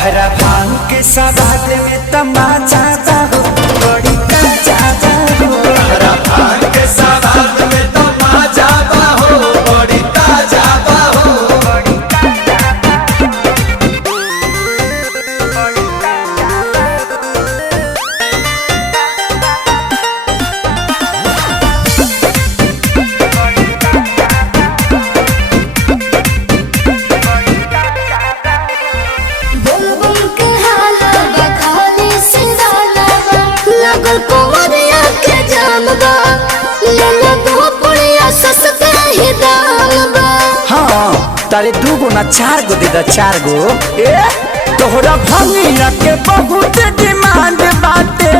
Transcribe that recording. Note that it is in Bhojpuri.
तहरा भांग के सवाद में तमाचा हो बड़ी ताजा हो। तहरा भांग के सवाद में तमाचा हो बड़ी ताजा हो। हाँ तारे 2 गो ना 4 गो दे दा 4 गो। तोहरा भंगिया के बहुत डिमांड बाटे।